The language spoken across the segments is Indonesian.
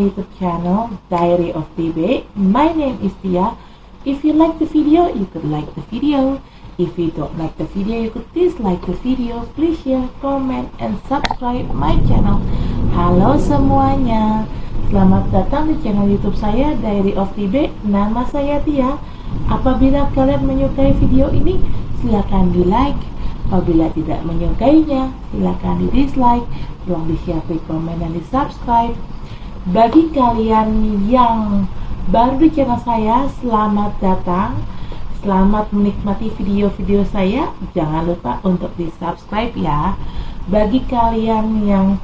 YouTube channel Diary of TB. My name is Tia. If you like the video, you could like the video. If you don't like the video, you could dislike the video. Please share, comment, and subscribe my channel. Halo semuanya, selamat datang di channel YouTube saya Diary of TB. Nama saya Tia. Apabila kalian menyukai video ini, silakan di like. Apabila tidak menyukainya, silakan di dislike. Tolong di share, di komen, dan di subscribe. Bagi kalian yang baru di channel saya, selamat datang. Selamat menikmati video-video saya. Jangan lupa untuk di subscribe ya. Bagi kalian yang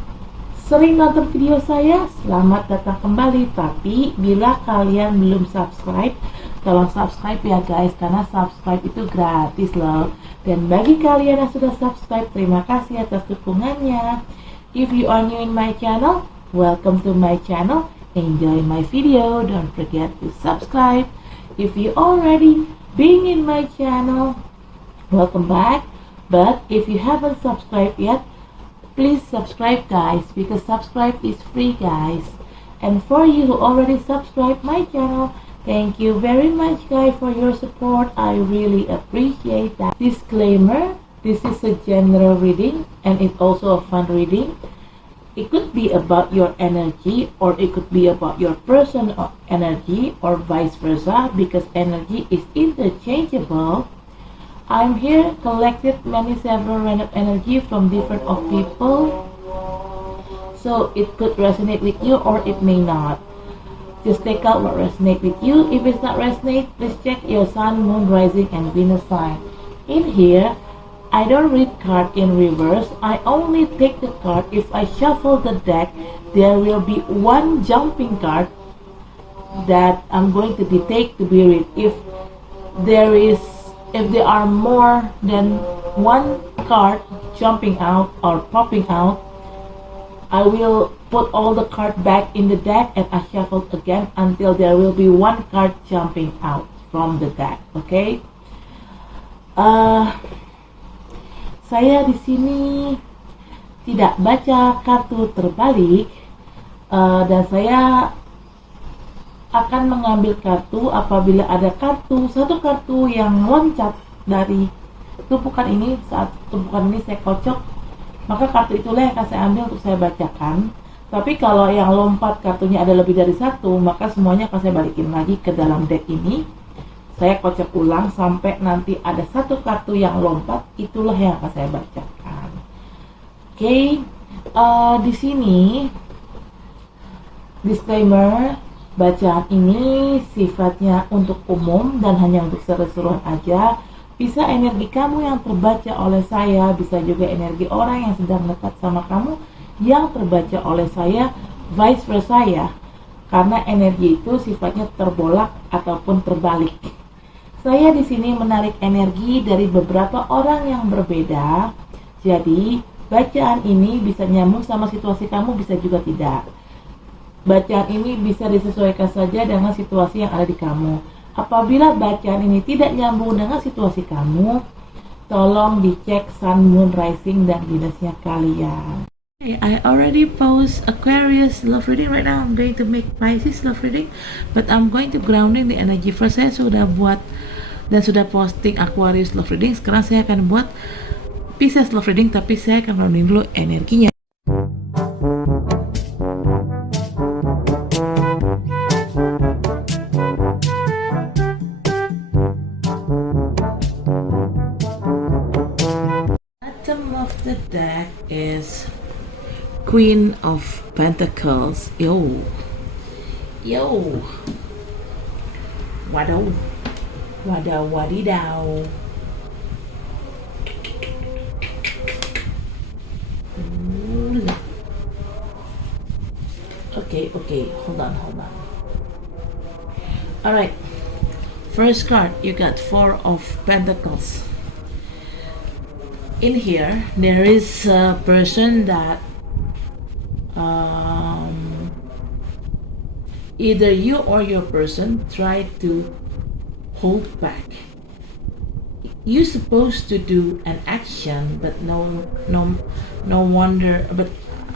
sering nonton video saya, selamat datang kembali. Tapi bila kalian belum subscribe, tolong subscribe ya guys, karena subscribe itu gratis loh. Dan bagi kalian yang sudah subscribe, terima kasih atas dukungannya. If you are new in my channel, welcome to my channel. Enjoy my video. Don't forget to subscribe. If you already been in my channel, welcome back. But if you haven't subscribed yet, please subscribe guys, because subscribe is free guys. And for you who already subscribed my channel, thank you very much guys for your support. I really appreciate that. Disclaimer, this is a general reading and it's also a fun reading. It could be about your energy, or it could be about your person or energy, or vice versa, because energy is interchangeable. I'm here collected several random energy from different of people, so it could resonate with you or it may not. Just take out what resonates with you. If it's not resonate, please check your sun, moon, rising, and Venus sign. In here, I don't read card in reverse. I only take the card. If I shuffle the deck, there will be one jumping card that I'm going to be take to be read. If there are more than one card jumping out or popping out, I will put all the card back in the deck and I shuffle again until there will be one card jumping out from the deck. Okay? Saya di sini tidak baca kartu terbalik, dan saya akan mengambil kartu apabila ada satu kartu yang loncat dari tumpukan ini. Saat tumpukan ini saya kocok, maka kartu itulah yang akan saya ambil untuk saya bacakan. Tapi kalau yang lompat kartunya ada lebih dari satu, maka semuanya akan saya balikin lagi ke dalam deck ini. Saya kocok ulang sampai nanti ada satu kartu yang lompat, itulah yang akan saya bacakan. Oke, di sini disclaimer, bacaan ini sifatnya untuk umum dan hanya untuk seru-seruan aja. Bisa energi kamu yang terbaca oleh saya, bisa juga energi orang yang sedang dekat sama kamu yang terbaca oleh saya, vice versa ya. Karena energi itu sifatnya terbolak ataupun terbalik. Saya di sini menarik energi dari beberapa orang yang berbeda. Jadi, bacaan ini bisa nyambung sama situasi kamu, bisa juga tidak. Bacaan ini bisa disesuaikan saja dengan situasi yang ada di kamu. Apabila bacaan ini tidak nyambung dengan situasi kamu, tolong dicek sun, moon, rising, dan Venusnya kalian. I already post Aquarius love reading. Right now I'm going to make Pisces love reading, but I'm going to grounding the energy first. Saya sudah buat dan sudah posting Aquarius love reading. Sekarang saya akan buat Pisces love reading, tapi saya akan grounding dulu energinya. Bottom of the deck is Queen of Pentacles. Yo, waduh, wadidaw. Okay, hold on. Alright, first card, you got Four of Pentacles. In here, there is a person that either you or your person tried to hold back. You're supposed to do an action, but no wonder, but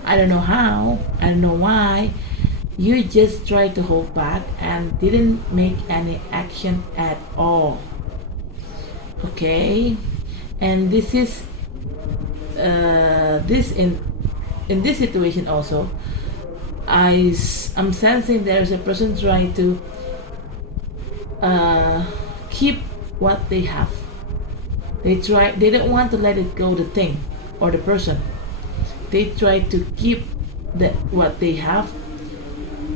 I don't know how, I don't know why You just try to hold back and didn't make any action at all. Okay, and this is this in this situation also, I'm sensing there's a person trying to keep what they have. They don't want to let it go, the thing or the person. They try to keep what they have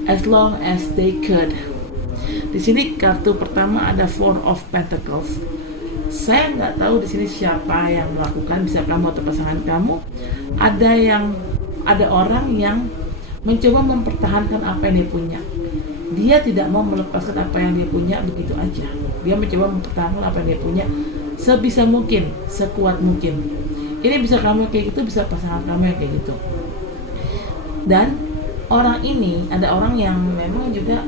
as long as they could. Di sini kartu pertama ada Four of Pentacles. Saya nggak tahu di sini siapa yang melakukan, bisa kamu atau pasangan kamu. Ada orang yang mencoba mempertahankan apa yang dia punya. Dia tidak mau melepaskan apa yang dia punya begitu aja. Dia mencoba mempertahankan apa yang dia punya sebisa mungkin, sekuat mungkin. Ini bisa kamu kayak gitu, bisa pasangan kamu yang kayak gitu. Dan orang ini, ada orang yang memang juga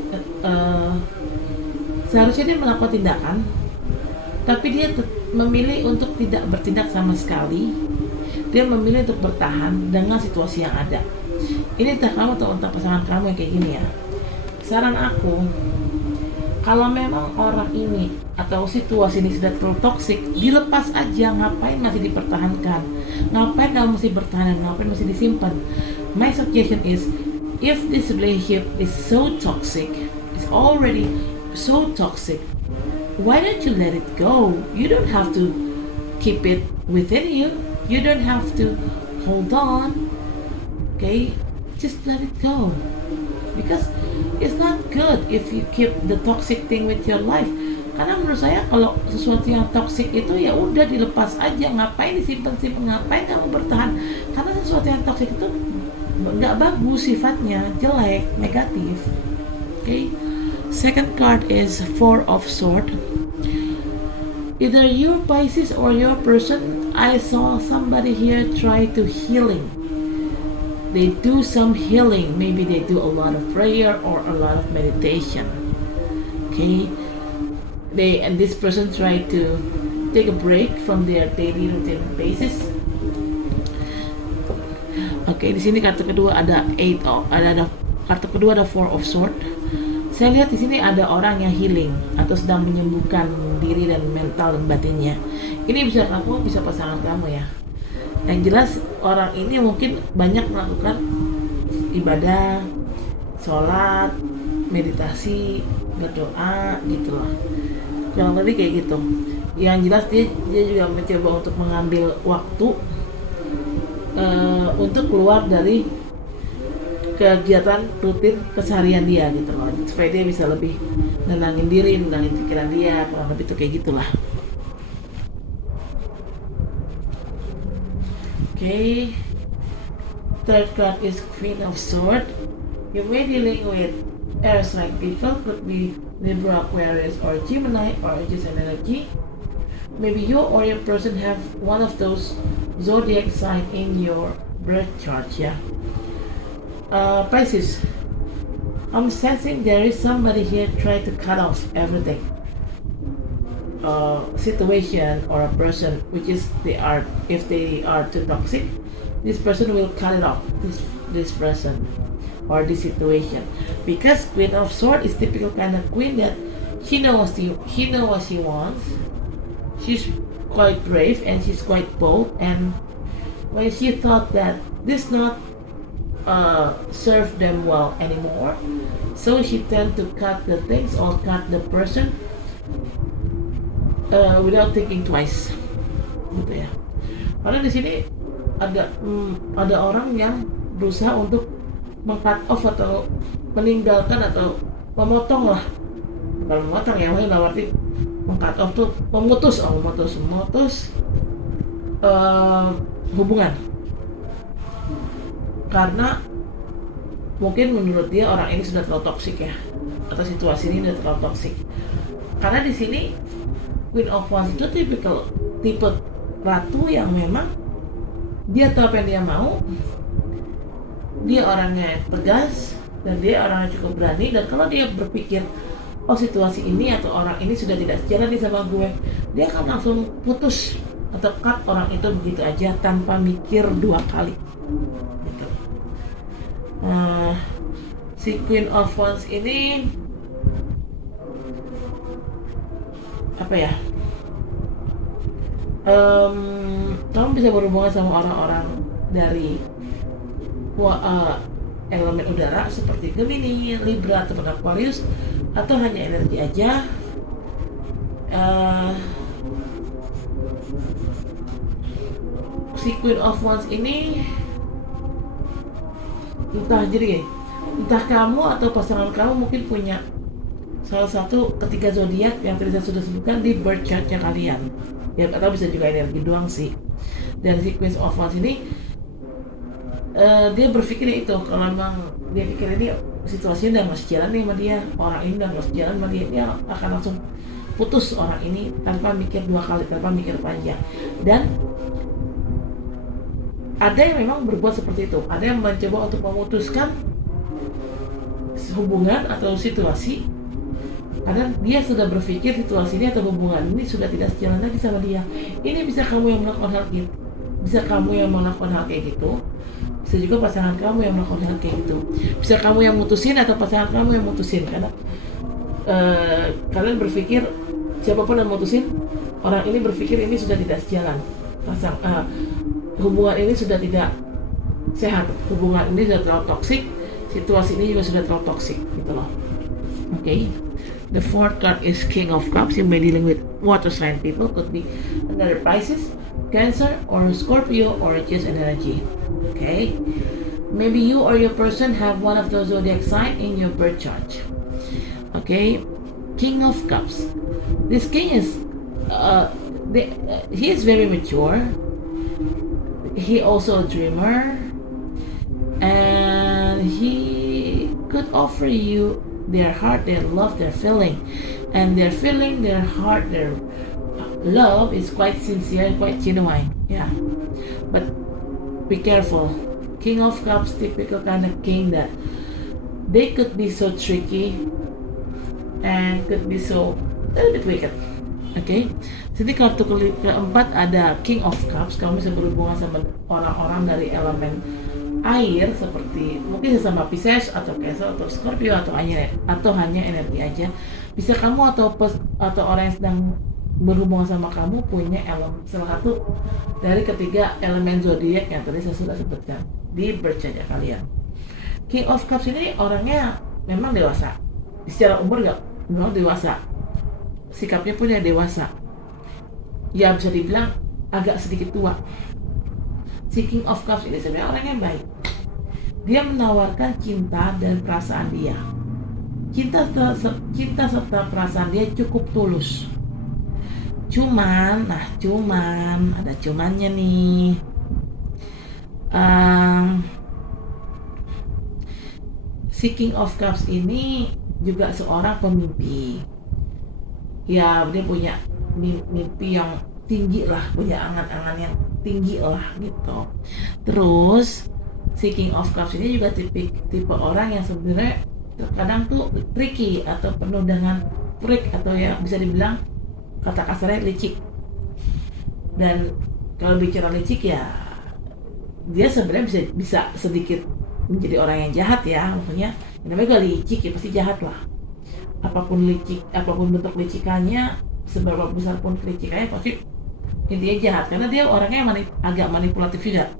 seharusnya dia melakukan tindakan, tapi dia memilih untuk tidak bertindak sama sekali. Dia memilih untuk bertahan dengan situasi yang ada. Ini entah kamu atau entah pasangan kamu yang kayak gini ya. Saran aku, kalau memang orang ini atau situasi ini sudah terlalu toksik, dilepas aja. Ngapain masih dipertahankan? Ngapain kamu mesti bertahan? Ngapain masih disimpan? My suggestion is, if this relationship is so toxic, it's already so toxic, why don't you let it go? You don't have to keep it within you. You don't have to hold on. Okay, just let it go, because it's not good if you keep the toxic thing with your life. Karena menurut saya kalau sesuatu yang toxic itu ya udah dilepas aja. Ngapain disimpan-simpan? Ngapain kamu bertahan? Karena sesuatu yang toxic itu nggak bagus, sifatnya jelek, negatif. Okay. Second card is Four of Swords. Either your Pisces or your person, I saw somebody here try to healing. They do some healing. Maybe they do a lot of prayer or a lot of meditation. Okay. And this person try to take a break from their daily routine basis. Oke, di sini kartu kedua ada kartu kedua ada Four of Swords. Saya lihat di sini ada orang yang healing atau sedang menyembuhkan diri dan mental dan batinnya. Ini bisa kamu, bisa pasangan kamu ya. Yang jelas orang ini mungkin banyak melakukan ibadah, sholat, meditasi, berdoa gitu lah. Yang tadi kayak gitu. Yang jelas dia juga mencoba untuk mengambil waktu untuk keluar dari kegiatan rutin keseharian dia gitu loh, supaya dia bisa lebih nenangin diri, nenangin pikiran dia, kurang lebih tuh kayak gitulah. Okay, third card is Queen of Swords. You may dealing with air sign people, could be Libra, Aquarius, or Gemini, or just an energy. Maybe you or your person have one of those zodiac sign in your birth chart, yeah. Pisces, I'm sensing there is somebody here trying to cut off everything. Situation or a person, which is if they are too toxic, this person will cut it off. This person or this situation, because Queen of Swords is typical kind of queen that she knows what she wants. She's quite brave and she's quite bold, and when she thought that this not serve them well anymore, so she tend to cut the things or cut the person without thinking twice, gitu ya. Karena di sini ada orang yang berusaha untuk meng-cut off atau meninggalkan atau memotong lah, bukan memotong ya, maksudnya berarti meng-cut off tuh memutus hubungan. Karena mungkin menurut dia orang ini sudah terlalu toksik ya, atau situasi ini sudah terlalu toksik. Karena di sini Queen of Wands itu tipe ratu yang memang dia tahu apa yang dia mau, dia orangnya tegas dan dia orangnya cukup berani, dan kalau dia berpikir oh situasi ini atau orang ini sudah tidak sejalan nih sama gue, dia akan langsung putus atau cut orang itu begitu aja tanpa mikir dua kali gitu. Si Queen of Wands ini apa ya? Kamu bisa berhubungan sama orang-orang dari elemen udara seperti Gemini, Libra, atau Aquarius, atau hanya energi aja. Si Queen of Wands ini entah kamu atau pasangan kamu mungkin punya salah satu ketiga zodiak yang tadi saya sudah sebutkan di birth chartnya kalian, ya, atau bisa juga energi doang sih. Dan si Queen of Wands ini dia berpikir itu, kalau memang dia pikir ini situasinya udah nggak sejalan nih sama dia, orang ini udah nggak sejalan sama dia akan langsung putus orang ini tanpa mikir dua kali, tanpa mikir panjang. Dan ada yang memang berbuat seperti itu, ada yang mencoba untuk memutuskan hubungan atau situasi karena dia sudah berpikir situasi ini atau hubungan ini sudah tidak sejalan lagi sama dia. Ini bisa kamu yang melakukan hal gitu, bisa kamu yang melakukan hal kayak gitu, bisa juga pasangan kamu yang melakukan hal kayak gitu, bisa kamu yang mutusin atau pasangan kamu yang mutusin. Karena kalian berpikir, siapapun yang mutusin, orang ini berpikir ini sudah tidak sejalan, hubungan ini sudah tidak sehat, hubungan ini sudah terlalu toksik, situasi ini juga sudah terlalu toksik gitu loh. Okay. The fourth card is King of Cups. You may be dealing with water sign people, could be another Pisces, Cancer, or Scorpio, or just energy. Okay, maybe you or your person have one of those zodiac sign in your birth chart. Okay, King of Cups. This king is he is very mature. He also a dreamer, and he could offer you their heart, their love, their feeling, and their feeling, their heart, their love is quite sincere, quite genuine. Yeah, but be careful. King of Cups, typical kind of king that they could be so tricky and could be so a little bit wicked. Okay, jadi kartu keempat ada King of Cups. Kamu bisa berhubungan sama orang-orang dari elemen air seperti mungkin sesama Pisces atau Cancer atau Scorpio atau hanya energi aja. Bisa kamu atau orang yang sedang berhubungan sama kamu punya salah satu dari ketiga elemen zodiak yang tadi saya sudah sebutkan di birth chart kalian. King of Cups ini orangnya memang dewasa, secara umur memang dewasa, sikapnya pun yang dewasa, ya bisa dibilang agak sedikit tua. Si King of Cups ini sebenarnya orang yang baik. Dia menawarkan cinta dan perasaan dia. Cinta serta perasaan dia cukup tulus. Cuman ada cumannya nih. Si King of Cups ini juga seorang pemimpi. Ya, dia punya mimpi yang tinggi lah, punya angan-angan yang tinggi lah gitu. Terus si King of Cups ini juga tipe orang yang sebenarnya terkadang tuh tricky atau penuh dengan trik, atau ya bisa dibilang kata kasarnya licik. Dan kalau bicara licik ya dia sebenarnya bisa sedikit menjadi orang yang jahat ya, maksudnya namanya juga licik ya pasti jahat lah. Apapun bentuk licikannya, seberapa besar pun kelicikannya pasti intinya jahat, karena dia orangnya agak manipulatif juga.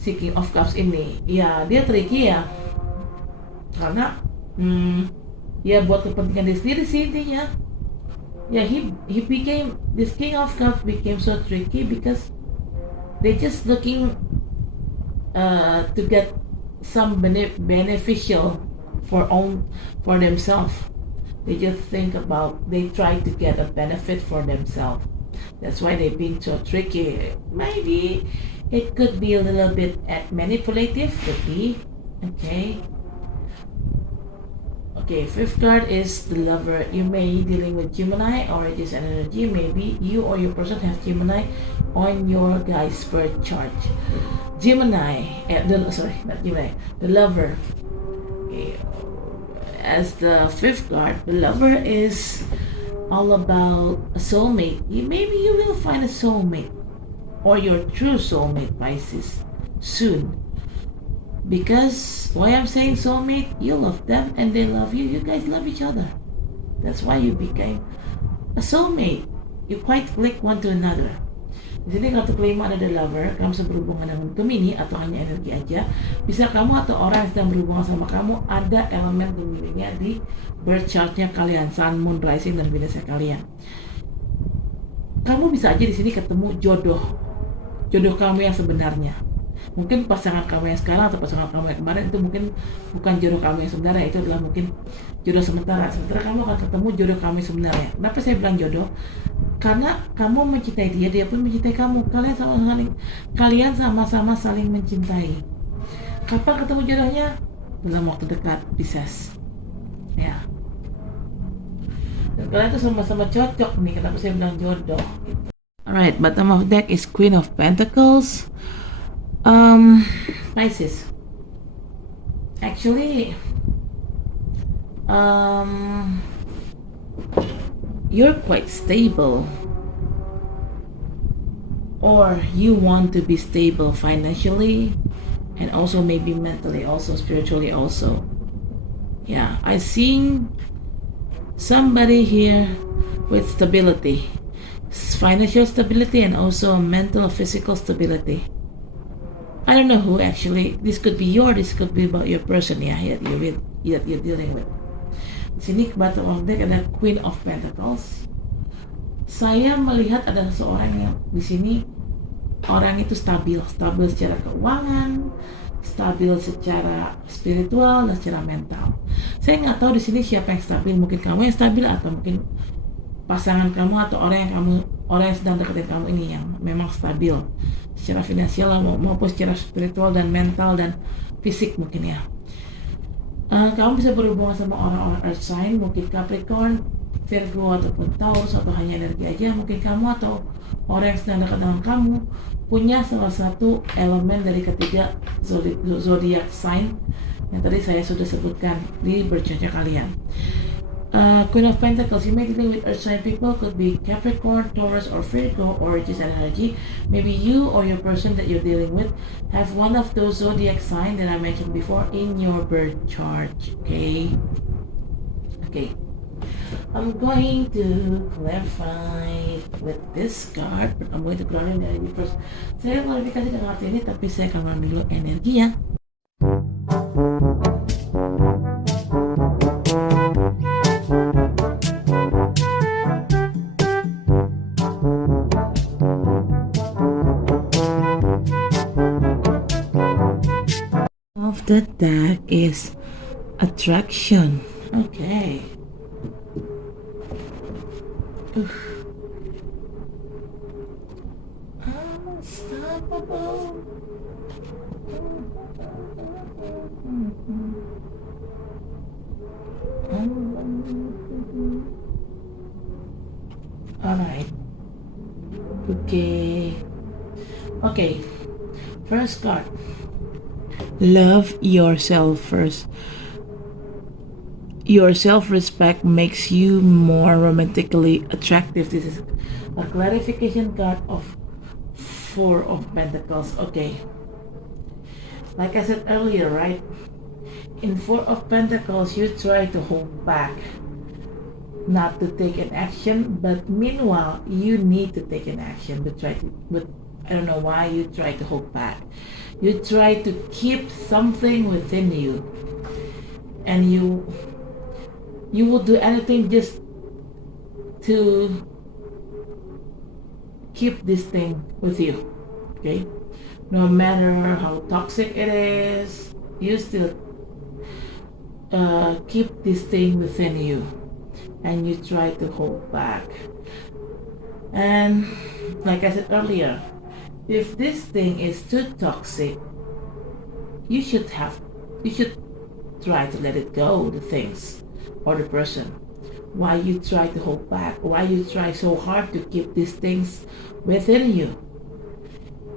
Si King of Cups ini ya dia tricky ya, karena ya buat kepentingan dia sendiri sih intinya. Ya this King of Cups became so tricky because they just looking to get some beneficial for themselves. They just they try to get a benefit for themselves. That's why they've been so tricky. Maybe it could be a little bit manipulative, could be. Okay, fifth card is the Lover. You may be dealing with Gemini or it is an energy. Maybe you or your person have Gemini on your guy's birth chart. The Lover. Okay. As the fifth card, the Lover is all about a soulmate. Maybe you will find a soulmate or your true soulmate, Pisces, soon. Because why I'm saying soulmate, you love them and they love you. You guys love each other. That's why you became a soulmate. You quite click one to another. Di sini kartu kelima ada the lover. Kamu bisa berhubungan dengan Gemini atau hanya energi aja. Bisa kamu atau orang yang sedang berhubungan sama kamu ada elemen Gemini-nya di birth chart-nya kalian, Sun, Moon, Rising dan Venus kalian. Kamu bisa aja di sini ketemu jodoh kamu yang sebenarnya. Mungkin pasangan kamu yang sekarang atau pasangan kamu yang kemarin itu mungkin bukan jodoh kamu yang sebenarnya, itu adalah mungkin jodoh sementara. Sementara kamu akan ketemu jodoh kamu yang sebenarnya. Kenapa saya bilang jodoh? Karena kamu mencintai dia, dia pun mencintai kamu. Kalian sama-sama saling mencintai. Kapan ketemu jodohnya? Dalam waktu dekat, Pisces. Ya. Dan kalian tuh sama-sama cocok nih. Kenapa saya bilang jodoh? Alright, bottom of deck is Queen of Pentacles. Pisces. Actually, you're quite stable, or you want to be stable financially and also maybe mentally, also spiritually also. Yeah, I see somebody here with stability, financial stability and also mental physical stability. I don't know who actually. This could be this could be about your person, yeah, that you're dealing with. Di sini bottom of deck ada Queen of Pentacles. Saya melihat ada seseorang yang di sini orang itu stabil secara keuangan, stabil secara spiritual dan secara mental. Saya nggak tahu di sini siapa yang stabil. Mungkin kamu yang stabil atau mungkin pasangan kamu atau orang yang sedang deketin kamu ini yang memang stabil secara finansial maupun secara spiritual dan mental dan fisik mungkin ya. Kamu bisa berhubungan sama orang-orang earth sign, mungkin Capricorn, Virgo ataupun Taurus atau hanya energi aja. Mungkin kamu atau orang yang sedang dekat dengan kamu punya salah satu elemen dari ketiga zodiac sign yang tadi saya sudah sebutkan di bercahaya kalian. Queen of Pentacles, you may be dealing with earth sign people, could be Capricorn, Taurus, or Virgo, or just energy. Maybe you or your person that you're dealing with have one of those zodiac signs that I mentioned before in your birth chart. Okay. I'm going to clarify with this card. I'm going to clarify energy first. Saya klarifikasi dengan arti ini, tapi saya akan mengambil dulu energinya. Of the deck is attraction. Okay. Unstoppable. All right. Okay. First card. Love yourself first. Your self-respect makes you more romantically attractive. This is a clarification card of Four of Pentacles. Okay. Like I said earlier, right? In Four of Pentacles, you try to hold back, not to take an action, but meanwhile, you need to take an action. But I don't know why you try to hold back. You try to keep something within you, and you will do anything just to keep this thing with you. Okay, no matter how toxic it is, you still keep this thing within you, and you try to hold back. And like I said earlier, if this thing is too toxic, you should try to let it go, the things or the person. Why you try to hold back? Why you try so hard to keep these things within you?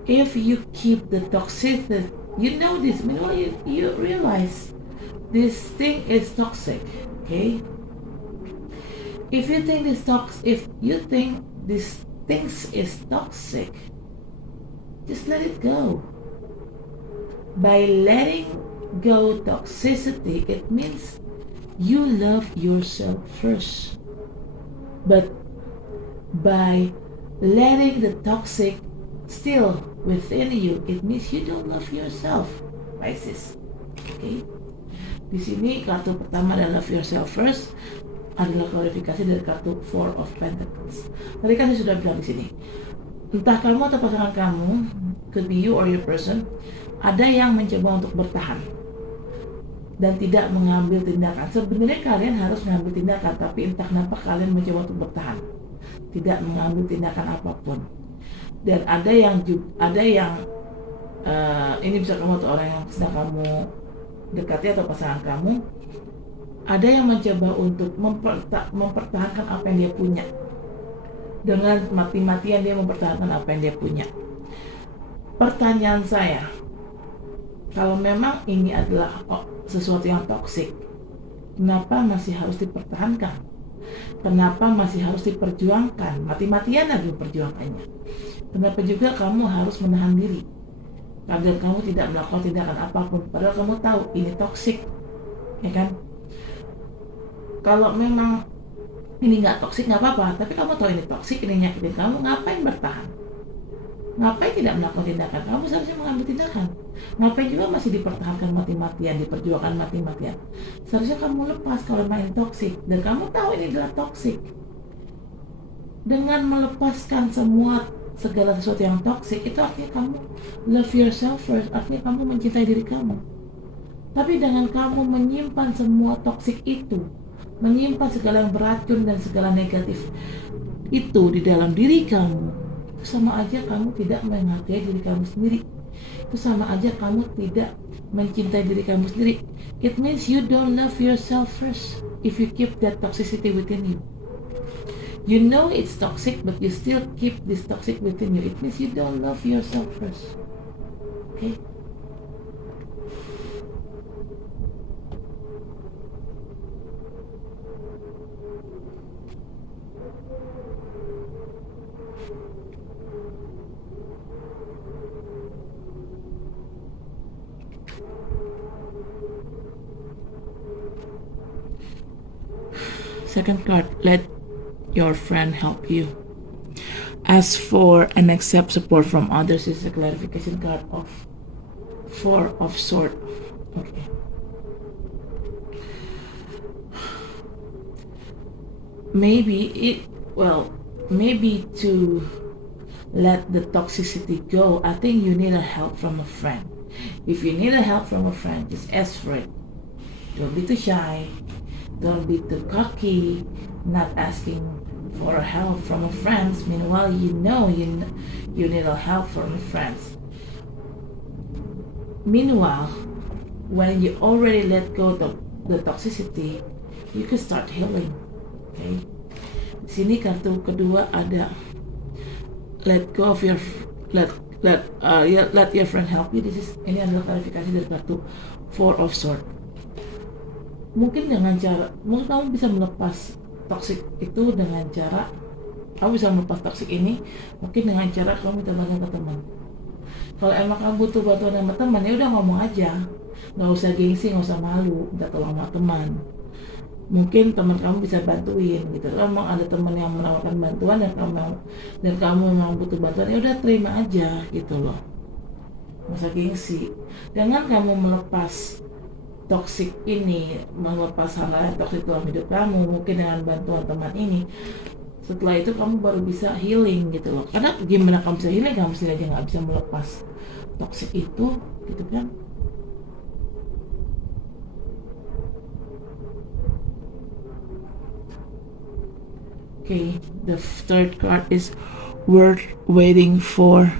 If you keep the toxicity, you know this, you realize this thing is toxic, okay? If you think this things is toxic, just let it go. By letting go toxicity, it means you love yourself first. But by letting the toxic still within you, it means you don't love yourself, Pisces. Okay? Di sini kartu pertama adalah love yourself first, adalah klarifikasi dari kartu Four of Pentacles. Tadi kan saya sudah bilang di sini, entah kamu atau pasangan kamu, could be you or your person, ada yang mencoba untuk bertahan dan tidak mengambil tindakan. Sebenarnya kalian harus mengambil tindakan, tapi entah kenapa kalian mencoba untuk bertahan, tidak mengambil tindakan apapun. Dan ada yang ini bisa kamu atau orang yang sedang kamu dekati atau pasangan kamu, ada yang mencoba untuk mempertahankan apa yang dia punya. Dengan mati-matian dia mempertahankan apa yang dia punya. Pertanyaan saya, kalau memang ini adalah sesuatu yang toksik, kenapa masih harus dipertahankan? Kenapa masih harus diperjuangkan? Mati-matian lagi perjuangannya. Kenapa juga kamu harus menahan diri? Agar kamu tidak melakukan tindakan apapun, padahal kamu tahu ini toksik, ya kan? Kalau memang ini nggak toksik nggak apa-apa, tapi kamu tahu ini toksik, ini nyakitin kamu, ngapain bertahan? Ngapain tidak melakukan tindakan? Kamu seharusnya mengambil tindakan. Ngapain juga masih dipertahankan mati-matian, diperjuangkan mati-matian? Seharusnya kamu lepas kalau main toksik, dan kamu tahu ini adalah toksik. Dengan melepaskan segala sesuatu yang toksik, itu artinya kamu love yourself first, artinya kamu mencintai diri kamu. Tapi dengan kamu menyimpan semua toksik itu, menyimpan segala yang beracun dan segala negatif itu di dalam diri kamu, itu sama aja kamu tidak menghargai diri kamu sendiri. Itu sama aja kamu tidak mencintai diri kamu sendiri. It means you don't love yourself first if you keep that toxicity within you. You know it's toxic, but you still keep this toxic within you. It means you don't love yourself first. Okay? Second card, let your friend help you. Ask for and accept support from others is a clarification card of Four of Swords. Okay. Maybe to let the toxicity go, I think you need a help from a friend. If you need a help from a friend, just ask for it. Don't be too shy. Don't be too cocky, not asking for help from a friend. Meanwhile, you know you need a help from your friends. Meanwhile, when you already let go of the toxicity, you can start healing. Okay. Di sini kartu kedua ada let go of your let your friend help you. Ini adalah klarifikasi dari kartu Four of Swords. Mungkin kamu bisa melepas toksik itu dengan cara kamu bisa melepas toksik ini mungkin dengan cara kamu minta bantuan ke teman. Kalau emang kamu butuh bantuan sama teman, ya udah ngomong aja, nggak usah gengsi, nggak usah malu, minta tolong sama teman. Mungkin teman kamu bisa bantuin gitu. Kalau emang ada teman yang menawarkan bantuan dan kamu memang butuh bantuan, ya udah terima aja gitu loh, nggak usah gengsi. Dengan kamu melepas toksik ini, melepas hal-hal yang toksik dalam hidup kamu, mungkin dengan bantuan teman ini, setelah itu kamu baru bisa healing gitu loh. Karena gimana kamu bisa healing, kamu sendiri aja nggak bisa melepas toksik itu gitu kan. Okay, the third card is worth waiting for.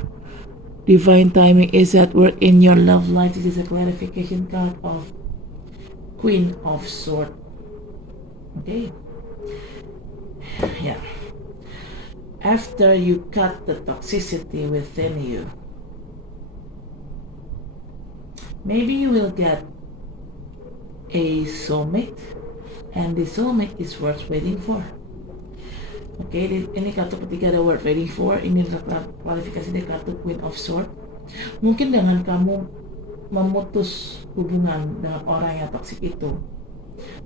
Divine timing is at work in your love life. This is a clarification card of Queen of Swords. Okay. Yeah. After you cut the toxicity within you, maybe you will get a soulmate, and the soulmate is worth waiting for. Oke, ini kartu ketiga ada worth waiting for. Ini adalah kualifikasi dari kartu Queen of Swords. Mungkin dengan kamu memutus hubungan dengan orang yang toksik itu.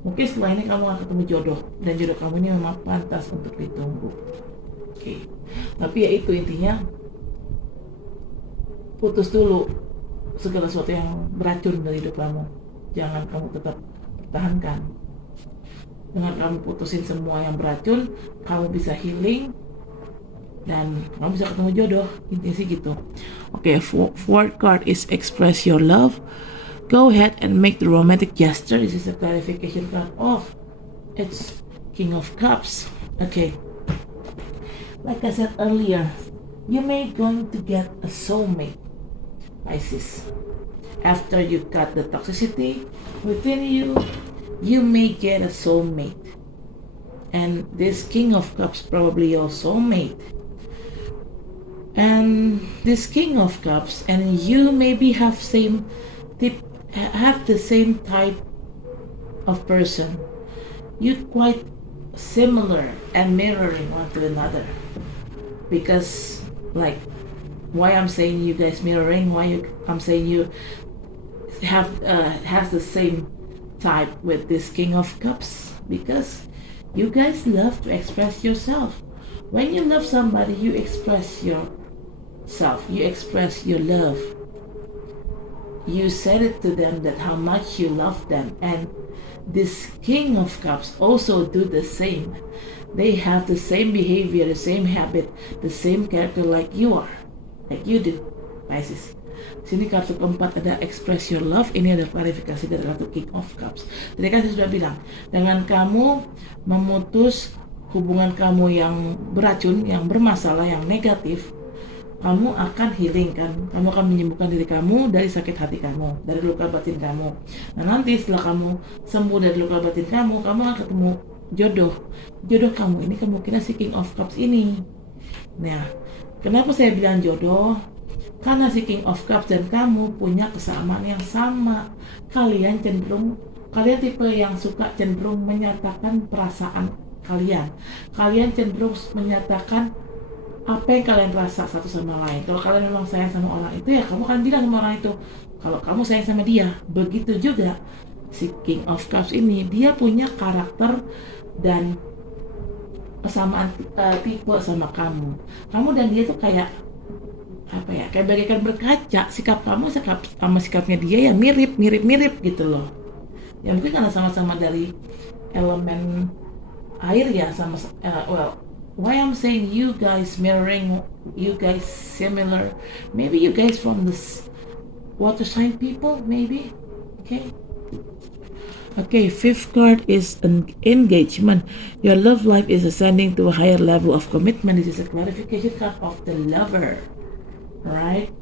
Mungkin setelah ini kamu akan ketemu jodoh, dan jodoh kamu ini memang pantas untuk ditunggu. Oke. Tapi ya itu intinya, putus dulu segala sesuatu yang beracun dari hidup kamu. Jangan kamu tetap pertahankan. Dengan kamu putusin semua yang beracun, kamu bisa healing dan kamu bisa ketemu jodoh. Intinya sih gitu. Oke, fourth card is express your love. Go ahead and make the romantic gesture. This is a clarification card of it's King of Cups. Okay. Like I said earlier, you may going to get a soulmate, Pisces. After you cut the toxicity within you, you may get a soulmate. And this King of Cups probably your soulmate. And this King of Cups and you maybe have the same type of person. You're quite similar and mirroring one to another. Because like why I'm saying you guys mirroring, I'm saying you has the same type with this King of Cups, because you guys love to express yourself. When you love somebody, you express yourself, you express your love. You said it to them that how much you love them, and this King of Cups also do the same. They have the same behavior, the same habit, the same character like you do, Pisces. Sini kartu keempat ada express your love. Ini ada klarifikasi dari kartu King of Cups. Jadi kan saya sudah bilang, dengan kamu memutus hubungan kamu yang beracun, yang bermasalah, yang negatif, kamu akan healing kan, kamu akan menyembuhkan diri kamu dari sakit hati kamu, dari luka batin kamu. Nah nanti setelah kamu sembuh dari luka batin kamu akan ketemu jodoh kamu ini kemungkinan si King of Cups ini. Nah kenapa saya bilang jodoh? Karena si King of Cups dan kamu punya kesamaan yang sama. Kalian tipe yang suka cenderung menyatakan perasaan kalian cenderung menyatakan apa yang kalian rasa satu sama lain. Kalau kalian memang sayang sama orang itu, ya kamu akan bilang sama orang itu kalau kamu sayang sama dia. Begitu juga si King of Cups ini, dia punya karakter dan kesamaan tipe sama kamu. Kamu dan dia tuh kayak apa ya, kayak bagaikan berkaca. Sikap kamu sama sikapnya dia ya mirip gitu loh. Ya mungkin karena sama-sama dari elemen air ya, sama why I'm saying you guys mirroring, you guys similar, maybe you guys from this water sign people, maybe. Okay, fifth card is an engagement. Your love life is ascending to a higher level of commitment. This is a clarification card of the lover, right?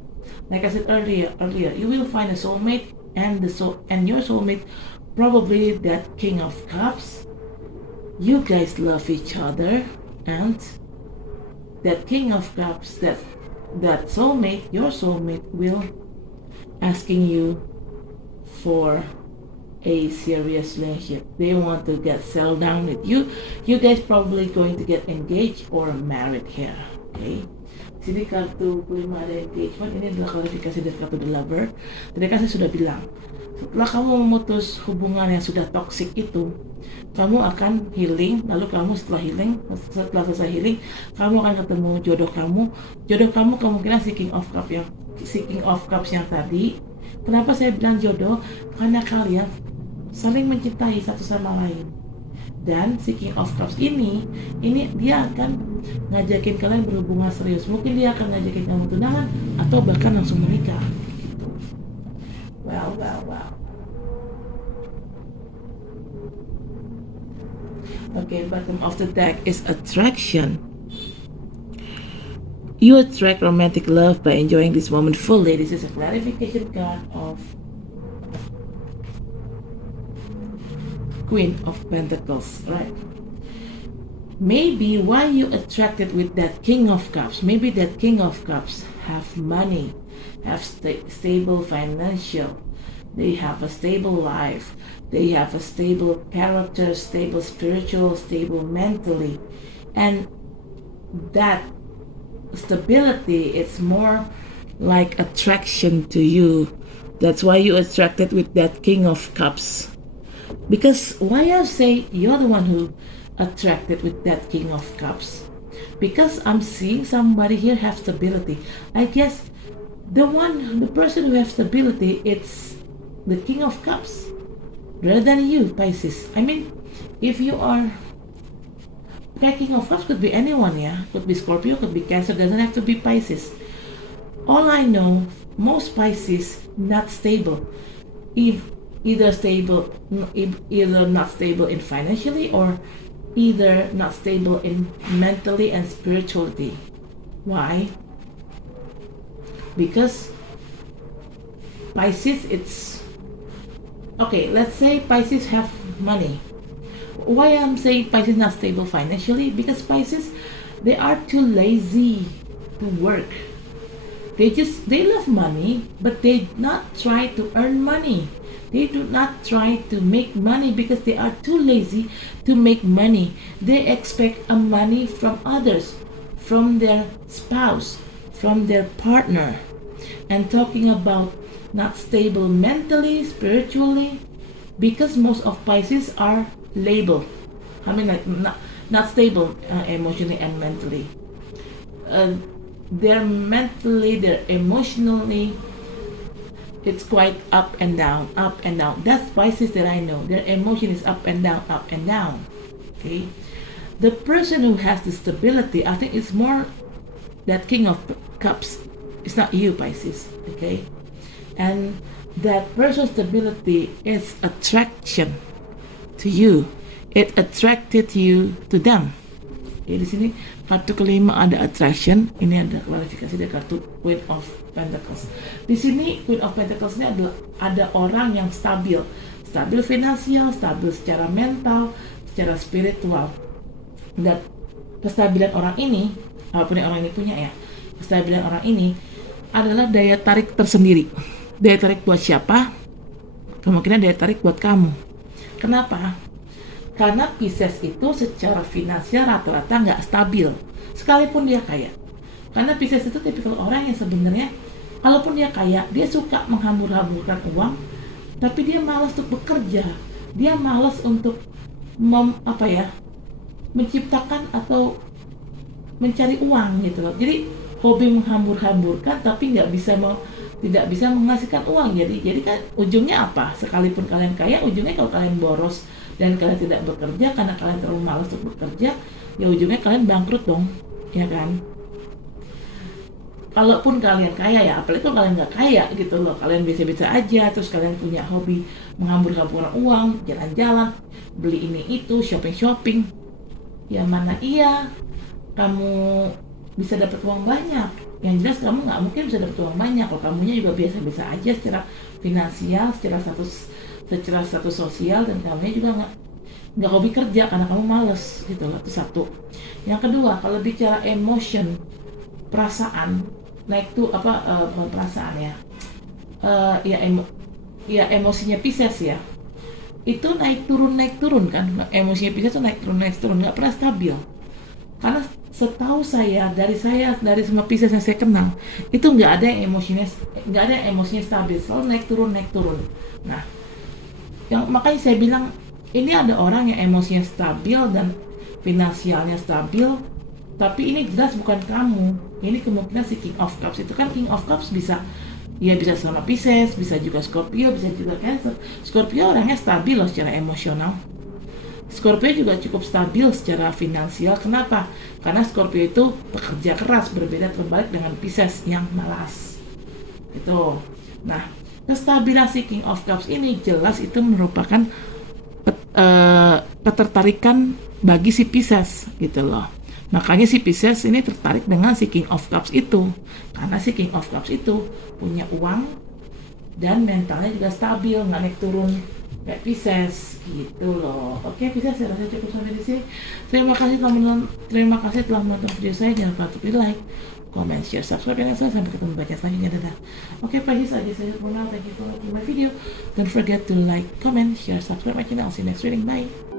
Like I said earlier, you will find a soulmate, and your soulmate probably that King of Cups. You guys love each other. And that King of Cups, that soulmate, your soulmate, will asking you for a serious relationship. They want to get settled down with you. You guys probably going to get engaged or married here. Okay. Sini kartu kelima ada engagement. Ini adalah klarifikasi dari kartu the lover. Tadi kan saya sudah bilang, setelah kamu memutus hubungan yang sudah toksik itu, kamu akan healing. Lalu kamu setelah selesai healing, kamu akan ketemu jodoh kamu. Jodoh kamu kemungkinan si King of Cups yang tadi. Kenapa saya bilang jodoh? Karena kalian saling mencintai satu sama lain. Dan si King of Cups ini dia akan ngajakin kalian berhubungan serius. Mungkin dia akan ngajakin kamu tunangan atau bahkan langsung menikah. Wow. Okay, bottom of the deck is attraction. You attract romantic love by enjoying this moment fully. This is a clarification card of Queen of Pentacles, right? Maybe why you attracted with that King of Cups, maybe that King of Cups have money, have stable financial, they have a stable life, they have a stable character, stable spiritual, stable mentally, and that stability is more like attraction to you That's why you attracted with that King of Cups. Because why I say you're the one who attracted with that King of Cups? Because I'm seeing somebody here have stability. I guess the person who has stability, it's the King of Cups rather than you, Pisces. I mean, if you are, okay, King of Cups could be anyone, yeah. Could be Scorpio, could be Cancer, doesn't have to be Pisces. All I know, most Pisces not stable. If either not stable in financially, or either not stable in mentally and spirituality. Why? Because Pisces, it's okay. Let's say Pisces have money. Why I'm saying Pisces not stable financially? Because Pisces, they are too lazy to work. They love money, but they do not try to earn money. They do not try to make money because they are too lazy to make money. They expect a money from others, from their spouse, from their partner. And talking about not stable mentally, spiritually, because most of Pisces are labeled. I mean, like not stable emotionally and mentally. They're mentally, they're emotionally, it's quite up and down, up and down. That's Pisces that I know. Their emotion is up and down, up and down. Okay? The person who has the stability, I think it's more that King of Cups. It's not you, Pisces. Okay? And that person's stability is attraction to you. It attracted you to them. Okay, di sini kartu kelima ada attraction, ini ada klarifikasi dari kartu Queen of Pentacles. Di sini Queen of Pentacles ini ada orang yang stabil finansial, stabil secara mental, secara spiritual. Dan kestabilan orang ini, apapun yang orang ini punya ya, kestabilan orang ini adalah daya tarik tersendiri. Daya tarik buat siapa? Kemungkinan daya tarik buat kamu. Kenapa? Karena Pisces itu secara finansial rata-rata nggak stabil, sekalipun dia kaya. Karena Pisces itu tipikal orang yang sebenarnya, kalaupun dia kaya, dia suka menghambur-hamburkan uang, tapi dia malas untuk bekerja. Dia malas untuk menciptakan atau mencari uang gitu loh. Jadi hobi menghambur-hamburkan, tapi tidak bisa menghasilkan uang. Jadi kan ujungnya apa? Sekalipun kalian kaya, ujungnya kalau kalian boros dan kalian tidak bekerja karena kalian terlalu malas untuk bekerja, ya ujungnya kalian bangkrut dong, ya kan? Kalaupun kalian kaya ya, apalagi kalau kalian nggak kaya gitu loh, kalian biasa-biasa aja, terus kalian punya hobi menghambur-hamburkan uang, jalan-jalan, beli ini itu, shopping, ya mana iya kamu bisa dapat uang banyak. Yang jelas kamu nggak mungkin bisa dapat uang banyak kalau kamunya juga biasa-biasa aja secara finansial, secara status sosial, dan kamunya juga nggak hobi kerja karena kamu males gitu loh. Itu satu. Yang kedua, kalau bicara emotion, perasaan, naik tuh bukan perasaan ya, emosinya Pisces ya, itu naik turun kan. Emosinya Pisces itu naik turun, nggak pernah stabil. Karena setahu saya dari semua Pisces yang saya kenal, itu nggak ada yang emosinya stabil, selalu naik turun. Nah, makanya saya bilang ini ada orang yang emosinya stabil dan finansialnya stabil, tapi ini jelas bukan kamu. Ini kemungkinan si King of Cups itu kan, King of Cups bisa sama Pisces, bisa juga Scorpio, bisa juga Cancer. Scorpio orangnya stabil loh secara emosional. Scorpio juga cukup stabil secara finansial. Kenapa? Karena Scorpio itu pekerja keras, berbeda terbalik dengan Pisces yang malas. Itu. Nah, kestabilan si King of Cups ini jelas itu merupakan ketertarikan bagi si Pisces gitu loh. Makanya si Pisces ini tertarik dengan si King of Cups itu, karena si King of Cups itu punya uang dan mentalnya juga stabil, nggak naik turun kayak Pisces gitu loh. Oke Pisces, saya rasa cukup sampai di sini. Terima kasih telah menonton video saya. Jangan lupa untuk like, comment, share, subscribe, dan sampai ketemu baca selanjutnya. Dadah. Oke, pagi saja saya Purna. Thank you for watching my video. Don't forget to like, comment, share, subscribe my channel. See you next reading. Bye.